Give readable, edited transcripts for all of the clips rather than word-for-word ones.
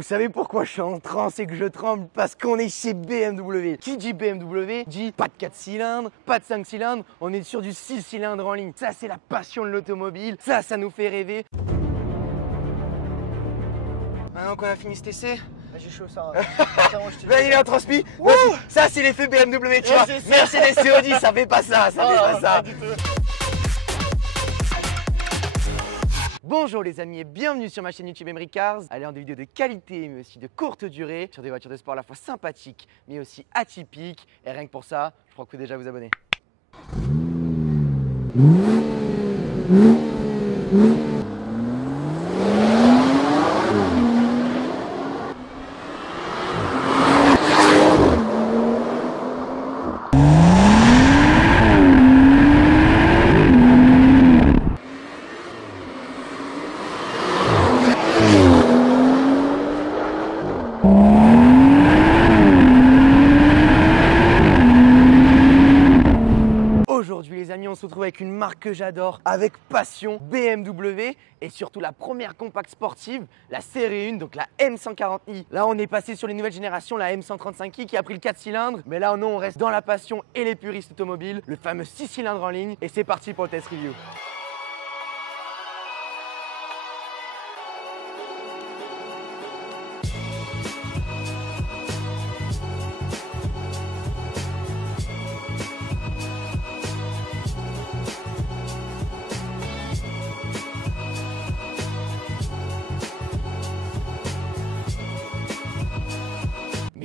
Vous savez pourquoi je suis en transe et que je tremble? Parce qu'on est chez BMW. Qui dit BMW dit pas de 4 cylindres, pas de 5 cylindres, on est sur du 6 cylindres en ligne. Ça, c'est la passion de l'automobile, ça nous fait rêver. Maintenant qu'on a fini cet essai, J'ai chaud ça. là, il est en transpi. Ça, c'est l'effet BMW, tu vois. Mercedes et Audi, ça fait pas ça, ça fait pas ça. Bonjour les amis et bienvenue sur ma chaîne YouTube Emery Cars. Allez, en des vidéos de qualité mais aussi de courte durée sur des voitures de sport à la fois sympathiques mais aussi atypiques. Et rien que pour ça, je crois que vous pouvez déjà vous abonner. Aujourd'hui les amis, on se retrouve avec une marque que j'adore, avec passion, BMW et surtout la première compacte sportive, la série 1, donc la M140i. Là on est passé sur les nouvelles générations, la M135i qui a pris le 4 cylindres, mais là non, on reste dans la passion et les puristes automobiles, le fameux 6 cylindres en ligne et c'est parti pour le test review.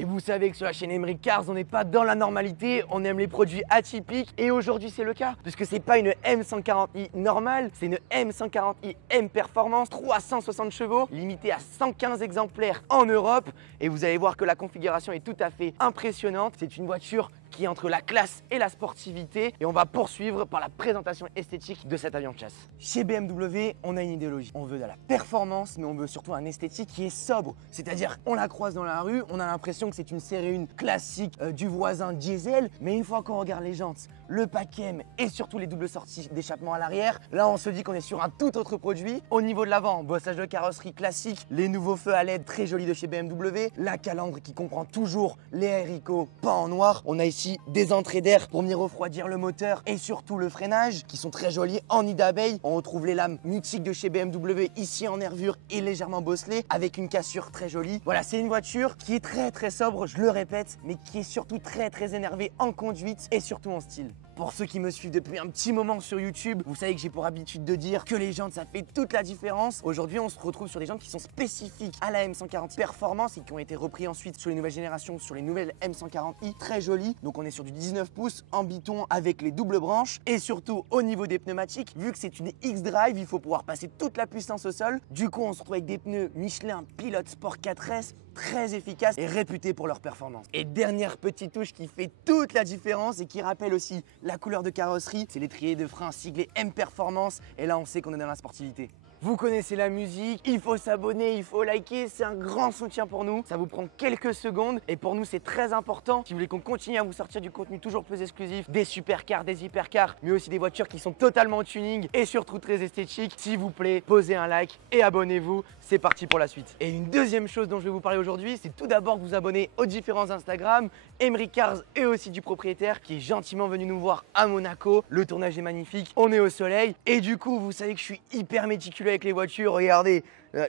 Vous savez que sur la chaîne Emery Cars, on n'est pas dans la normalité, on aime les produits atypiques et aujourd'hui c'est le cas puisque c'est pas une M140i normale, c'est une M140i M Performance 360 chevaux, limitée à 115 exemplaires en Europe et vous allez voir que la configuration est tout à fait impressionnante. C'est une voiture qui est entre la classe et la sportivité et on va poursuivre par la présentation esthétique de cet avion de chasse. Chez BMW, on a une idéologie. On veut de la performance, mais on veut surtout un esthétique qui est sobre. C'est-à-dire, on la croise dans la rue, on a l'impression que c'est une série 1 classique du voisin diesel, mais une fois qu'on regarde les jantes, le pack M et surtout les doubles sorties d'échappement à l'arrière, là on se dit qu'on est sur un tout autre produit. Au niveau de l'avant, bossage de carrosserie classique, les nouveaux feux à LED très jolis de chez BMW, la calandre qui comprend toujours les haricots peints en noir. On a ici des entrées d'air pour venir refroidir le moteur et surtout le freinage qui sont très jolis en nid d'abeille. On retrouve les lames mythiques de chez BMW ici en nervure et légèrement bosselées avec une cassure très jolie. Voilà, c'est une voiture qui est très sobre, je le répète, mais qui est surtout très énervée en conduite et surtout en style. Pour ceux qui me suivent depuis un petit moment sur YouTube, vous savez que j'ai pour habitude de dire que les jantes ça fait toute la différence. Aujourd'hui on se retrouve sur des jantes qui sont spécifiques à la M140 Performance et qui ont été repris ensuite sur les nouvelles générations, sur les nouvelles M140i, très jolies. Donc on est sur du 19 pouces en biton avec les doubles branches et surtout au niveau des pneumatiques, vu que c'est une X-Drive, il faut pouvoir passer toute la puissance au sol. Du coup on se retrouve avec des pneus Michelin Pilot Sport 4S très efficaces et réputés pour leur performance. Et dernière petite touche qui fait toute la différence et qui rappelle aussi la couleur de carrosserie, c'est l'étrier de frein siglé M Performance et là on sait qu'on est dans la sportivité. Vous connaissez la musique, il faut s'abonner, il faut liker, c'est un grand soutien pour nous. Ça vous prend quelques secondes et pour nous c'est très important. Si vous voulez qu'on continue à vous sortir du contenu toujours plus exclusif, des supercars, des hypercars, mais aussi des voitures qui sont totalement en tuning et surtout très esthétiques, s'il vous plaît, posez un like et abonnez-vous. C'est parti pour la suite. Et une deuxième chose dont je vais vous parler aujourd'hui, c'est tout d'abord vous abonner aux différents Instagram, Emery Cars et aussi du propriétaire qui est gentiment venu nous voir à Monaco. Le tournage est magnifique, on est au soleil et du coup vous savez que je suis hyper méticuleux avec les voitures. Regardez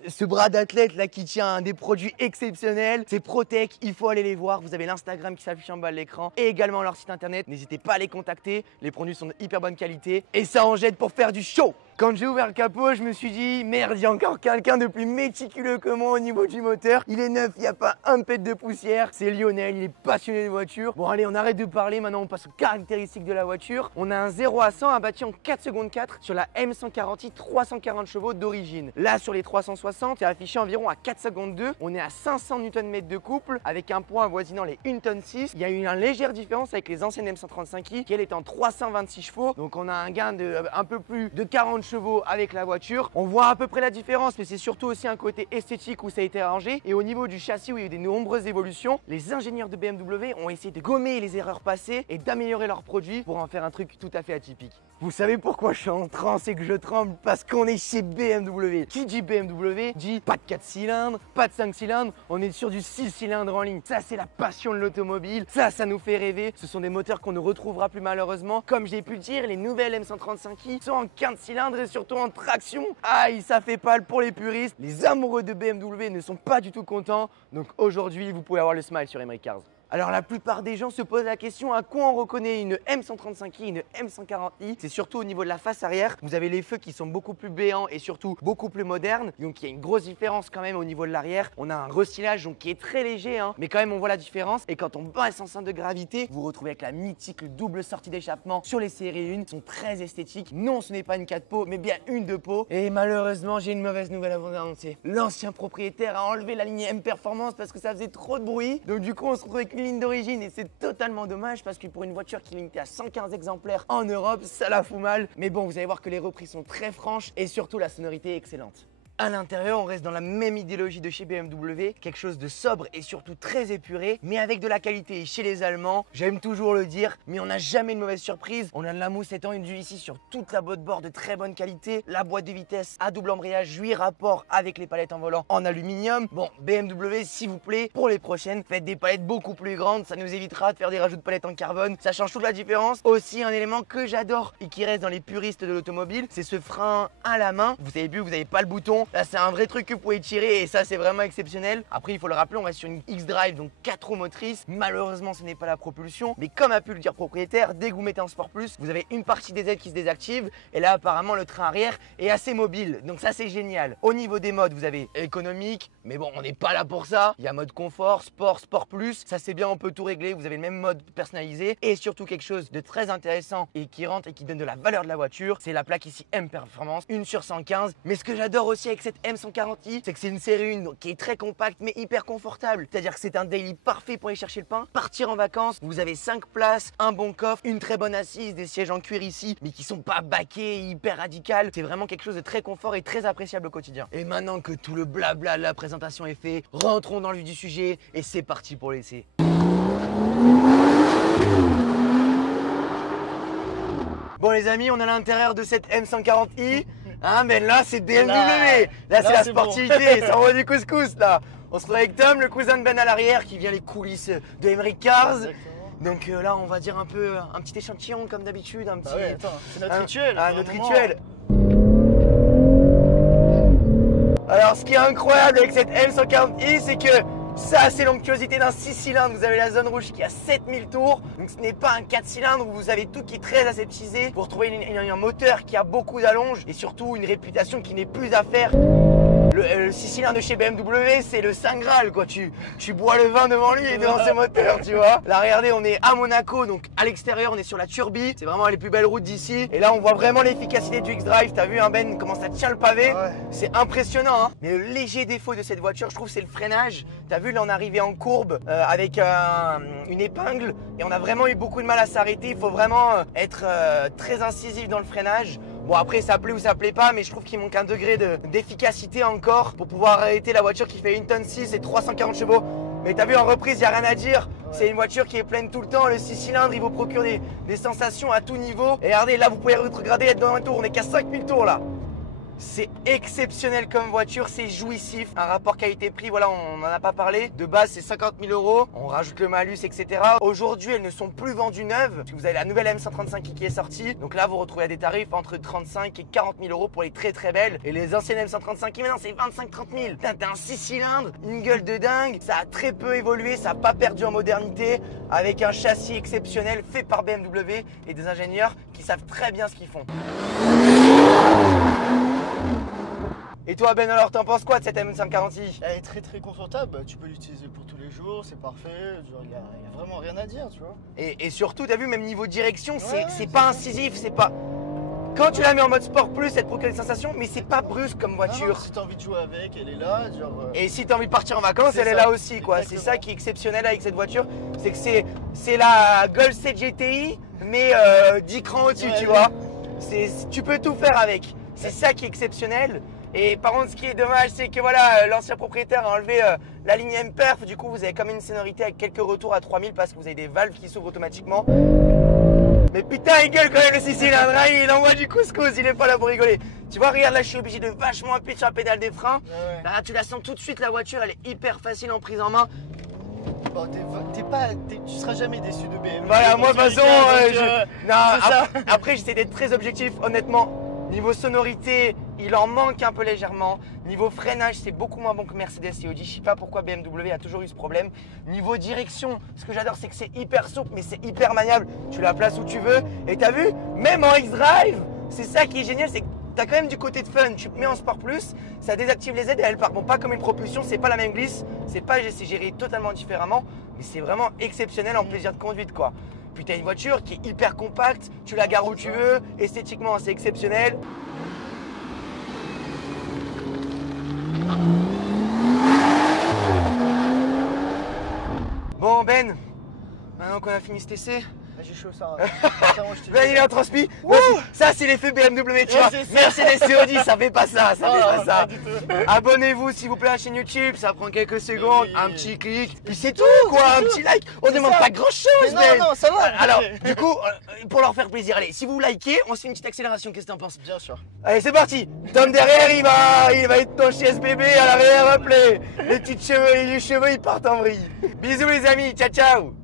ce bras d'athlète là qui tient des produits exceptionnels, c'est Protec, il faut aller les voir. Vous avez l'Instagram qui s'affiche en bas de l'écran et également leur site internet. N'hésitez pas à les contacter, les produits sont de hyper bonne qualité et ça en jette pour faire du show. Quand j'ai ouvert le capot, je me suis dit merde, il y a encore quelqu'un de plus méticuleux que moi au niveau du moteur. Il est neuf, il n'y a pas un pet de poussière. C'est Lionel, il est passionné de voitures. Bon allez, on arrête de parler, maintenant on passe aux caractéristiques de la voiture. On a un 0 à 100 abattu en 4 secondes 4 sur la M140i 340 chevaux d'origine. Là sur les 360, c'est affiché environ à 4 secondes 2. On est à 500 Nm de couple avec un poids avoisinant les 1 tonne 6. Il y a eu une légère différence avec les anciennes M135i qui elle est en 326 chevaux. Donc on a un gain de un peu plus de 40 chevaux avec la voiture. On voit à peu près la différence, mais c'est surtout aussi un côté esthétique où ça a été arrangé. Et au niveau du châssis où il y a eu des nombreuses évolutions, les ingénieurs de BMW ont essayé de gommer les erreurs passées et d'améliorer leurs produits pour en faire un truc tout à fait atypique. Vous savez pourquoi je suis en transe et que je tremble? Parce qu'on est chez BMW. Qui dit BMW BMW dit pas de 4 cylindres, pas de 5 cylindres, on est sur du 6 cylindres en ligne. Ça, c'est la passion de l'automobile. Ça nous fait rêver. Ce sont des moteurs qu'on ne retrouvera plus malheureusement. Comme j'ai pu le dire, les nouvelles M135i sont en 15 cylindres et surtout en traction. Aïe, ça fait pâle pour les puristes. Les amoureux de BMW ne sont pas du tout contents. Donc aujourd'hui, vous pouvez avoir le smile sur Emery Cars. Alors la plupart des gens se posent la question à quoi on reconnaît une M135i, une M140i. C'est surtout au niveau de la face arrière. Vous avez les feux qui sont beaucoup plus béants et surtout beaucoup plus modernes. Donc il y a une grosse différence quand même au niveau de l'arrière. On a un restylage donc, qui est très léger, mais quand même on voit la différence. Et quand on baisse en centre de gravité, vous vous retrouvez avec la mythique double sortie d'échappement sur les séries 1. Ils sont très esthétiques. Non, ce n'est pas une 4 pots, mais bien une 2 pots. Et malheureusement, j'ai une mauvaise nouvelle à vous annoncer. L'ancien propriétaire a enlevé la ligne M Performance parce que ça faisait trop de bruit. Donc du coup, on se retrouve avec une ligne d'origine et c'est totalement dommage parce que pour une voiture qui est limitée à 115 exemplaires en Europe, ça la fout mal. Mais bon, vous allez voir que les reprises sont très franches et surtout la sonorité est excellente. À l'intérieur, on reste dans la même idéologie de chez BMW, quelque chose de sobre et surtout très épuré, mais avec de la qualité. Chez les Allemands, j'aime toujours le dire, mais on n'a jamais de mauvaise surprise. On a de la mousse étendue ici sur toute la boîte de bord de très bonne qualité. La boîte de vitesse à double embrayage 8 rapports avec les palettes en volant en aluminium. Bon, BMW, s'il vous plaît, pour les prochaines, faites des palettes beaucoup plus grandes. Ça nous évitera de faire des rajouts de palettes en carbone. Ça change toute la différence. Aussi, un élément que j'adore et qui reste dans les puristes de l'automobile, c'est ce frein à la main. Vous avez vu, vous n'avez pas le bouton. Là, c'est un vrai truc que vous pouvez tirer et ça, c'est vraiment exceptionnel. Après, il faut le rappeler, on va sur une X-Drive, donc 4 roues motrices. Malheureusement, ce n'est pas la propulsion. Mais comme a pu le dire propriétaire, dès que vous mettez en Sport Plus, vous avez une partie des aides qui se désactive. Et là, apparemment, le train arrière est assez mobile. Donc ça, c'est génial. Au niveau des modes, vous avez économique. Mais bon, on n'est pas là pour ça. Il y a mode confort, sport, Sport Plus. Ça, c'est bien, on peut tout régler. Vous avez le même mode personnalisé. Et surtout, quelque chose de très intéressant et qui rentre et qui donne de la valeur de la voiture. C'est la plaque ici M Performance, 1 sur 115. Mais ce que j'adore aussi avec cette M140i, c'est que c'est une série 1 qui est très compacte mais hyper confortable. C'est-à-dire que c'est un daily parfait pour aller chercher le pain, partir en vacances. Vous avez 5 places, un bon coffre, une très bonne assise, des sièges en cuir ici, mais qui sont pas baqués, hyper radical. C'est vraiment quelque chose de très confort et très appréciable au quotidien. Et maintenant que tout le blabla de la présentation est fait, rentrons dans le vif du sujet et c'est parti pour l'essai. Bon les amis, on est à l'intérieur de cette M140i. Mais là c'est BMW. Là c'est la sportivité, ça envoie du couscous là. On se retrouve avec Tom, le cousin de Ben à l'arrière qui vient les coulisses de Emery Cars. Donc là on va dire un peu un petit échantillon comme d'habitude, un petit. Bah ouais, attends, c'est notre rituel. Notre rituel. Alors ce qui est incroyable avec cette M140i, c'est que ça, c'est l'onctuosité d'un 6 cylindres. Vous avez la zone rouge qui a 7000 tours. Donc ce n'est pas un 4 cylindres où vous avez tout qui est très aseptisé. Vous retrouvez un moteur qui a beaucoup d'allonge et surtout une réputation qui n'est plus à faire. Le 6 cylindres de chez BMW, c'est le Saint Graal quoi. Tu bois le vin devant lui et devant ses moteurs, tu vois. Là, regardez, on est à Monaco, donc à l'extérieur, on est sur la Turbie. C'est vraiment les plus belles routes d'ici. Et là, on voit vraiment l'efficacité du X-Drive. T'as vu, Ben, comment ça tient le pavé. Ouais. C'est impressionnant. Mais le léger défaut de cette voiture, je trouve, c'est le freinage. T'as vu, là, on est arrivé en courbe avec une épingle et on a vraiment eu beaucoup de mal à s'arrêter. Il faut vraiment être très incisif dans le freinage. Bon après ça plaît ou ça plaît pas, mais je trouve qu'il manque un degré d'efficacité encore pour pouvoir arrêter la voiture qui fait 1 tonne 6 et 340 chevaux. Mais t'as vu en reprise, il n'y a rien à dire. C'est une voiture qui est pleine tout le temps. Le 6 cylindres, il vous procure des sensations à tout niveau. Et regardez, là vous pouvez regarder être dans un tour, on est qu'à 5000 tours là. C'est exceptionnel comme voiture, c'est jouissif. Un rapport qualité-prix, voilà, on n'en a pas parlé. De base, c'est 50 000 €. On rajoute le malus, etc. Aujourd'hui, elles ne sont plus vendues neuves. Parce que vous avez la nouvelle M135i qui est sortie. Donc là, vous retrouvez à des tarifs entre 35 et 40 000 € pour les très très belles. Et les anciennes M135i, maintenant, c'est 25-30 000. Putain, t'as un 6 cylindres, une gueule de dingue. Ça a très peu évolué, ça n'a pas perdu en modernité. Avec un châssis exceptionnel fait par BMW et des ingénieurs qui savent très bien ce qu'ils font. Et toi Ben alors t'en penses quoi de cette M140i? Elle est très très confortable, tu peux l'utiliser pour tous les jours, c'est parfait, il y a vraiment rien à dire tu vois. Et surtout t'as vu même niveau direction, c'est pas incisif, c'est pas... Quand tu la mets en mode Sport Plus, elle te procure des sensations, mais c'est pas brusque comme voiture. Non, si t'as envie de jouer avec, elle est là, genre... Et si t'as envie de partir en vacances, elle est là aussi quoi. C'est ça qui est exceptionnel avec cette voiture, c'est que c'est la Golf 7 GTI, mais 10 crans au-dessus tu vois. Tu peux tout faire avec, c'est ça qui est exceptionnel. Et par contre, ce qui est dommage, c'est que voilà, l'ancien propriétaire a enlevé la ligne M-Perf. Du coup, vous avez comme une sonorité avec quelques retours à 3000 parce que vous avez des valves qui s'ouvrent automatiquement. Mais putain, il gueule quand même le 6 cylindres, hein, il envoie du couscous, il est pas là pour rigoler. Tu vois, regarde là, je suis obligé de vachement appuyer sur la pédale des freins. Ouais. Là, tu la sens tout de suite, la voiture, elle est hyper facile en prise en main. Bon, tu seras jamais déçu de BMW. Voilà, moi de toute façon, non, c'est ça. après j'essaie d'être très objectif, honnêtement. Niveau sonorité, il en manque un peu légèrement. Niveau freinage, c'est beaucoup moins bon que Mercedes et Audi. Je sais pas pourquoi BMW a toujours eu ce problème. Niveau direction, ce que j'adore, c'est que c'est hyper souple, mais c'est hyper maniable. Tu la places où tu veux. Et t'as vu, même en X-Drive, c'est ça qui est génial, c'est que t'as quand même du côté de fun. Tu te mets en Sport Plus, ça désactive les aides et elles partent. Bon, pas comme une propulsion, c'est pas la même glisse, c'est géré totalement différemment, mais c'est vraiment exceptionnel en plaisir de conduite, quoi. Puis t'as une voiture qui est hyper compacte, tu la gares où tu veux, esthétiquement c'est exceptionnel. Bon Ben, maintenant qu'on a fini cet essai, J'ai chaud, ça. Ben, il est en transpi. Ça c'est l'effet BMW, tu vois. Mercedes et Audi, ça fait pas ça, ça fait pas ça. Abonnez-vous s'il vous plaît à la chaîne YouTube, ça prend quelques secondes, un petit clic, puis c'est tout quoi, un petit like. On demande pas grand chose, Ben. Non, ça va. Alors, du coup, pour leur faire plaisir, allez, si vous likez, on se fait une petite accélération, qu'est-ce que t'en penses? Bien sûr. Allez, c'est parti. Tom derrière, il va être ton SBB à l'arrière, hop les petites cheveux, les cheveux, ils partent en vrille. Bisous les amis, ciao ciao.